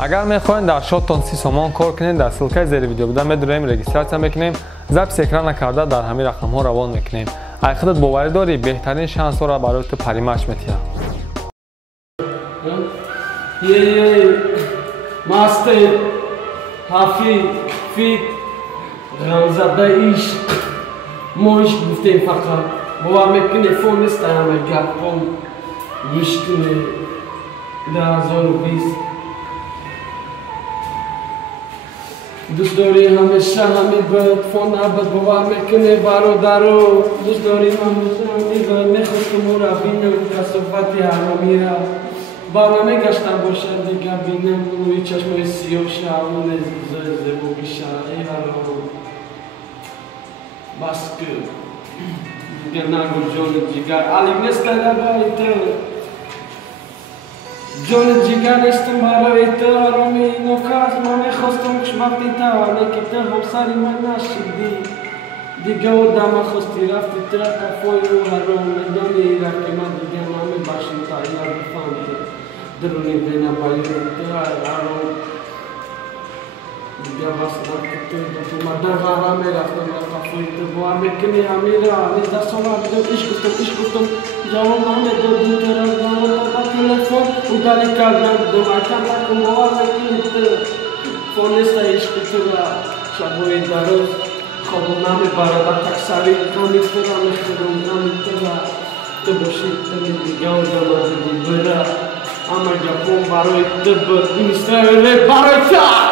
اگر میخواین در شاتتان 30 سومان کار کنین در سلکه زیر ویدیو بودن میدونیم رجیستراسیون میکنیم ضبط اکران نکرده در همین رقم ها روان میکنیم اگه خودت باور داری بهترین شانس را برای تو پریمش میتیم ماستر حافی فیت غمزده عشق ما عشق گفتیم فقط باور میکنه فون نیست همه گپ کن گوش کنه 2020 دوست داری همیشه همین باید فون عبد باور میکنه برادرو دوست داریم همیشه همین باید میخواستم او را بینم کسافتی همه میره با من میگشتم باشد دیگه بینم روی چشمای سیاه شعبون زبوگی شرعی هرو بس که دیگه نگو جان جگر علی نیست برای تو جان جگر نیستم برای تو هرومی نکاس ما میخواستم خوشبختی تو ولی که تو همسری من نشدی دیگه و دم خواستی رفتی تو کفای رو هرم میدانی را که من دیگه نمی باشم تا ایار بفهمده درونی بینه باید تو هرم دیگه واسه نکته تو مدر غرا میرفتم در کفای تو باور میکنی همیره همیز دست رو بیدم عشق گفتم جوان همه دو طرف جوان با تلفن او دلی کردم دو مکم نکن باور میکنی تو فون نیست عشق تو را شبوی درست خب نمی برادر تکسری نمی تو را میخورم نمی تو را تو باشی تو دیگه و جوان بره اما گپون برای تو بود این سره برای تو